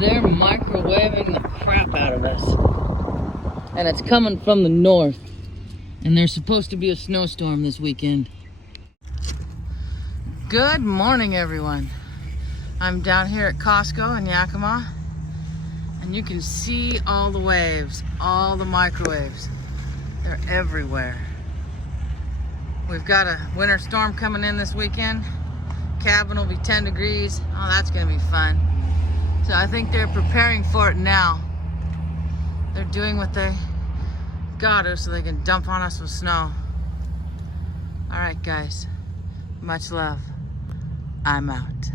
They're microwaving the crap out of us. And it's coming from the north. And there's supposed to be a snowstorm this weekend. Good morning, everyone. I'm down here at Costco in Yakima. And you can see all the waves, all the microwaves. They're everywhere. We've got a winter storm coming in this weekend. Cabin will be 10 degrees. Oh, that's gonna be fun. So I think they're preparing for it now. They're doing what they gotta so they can dump on us with snow. All right, guys, much love. I'm out.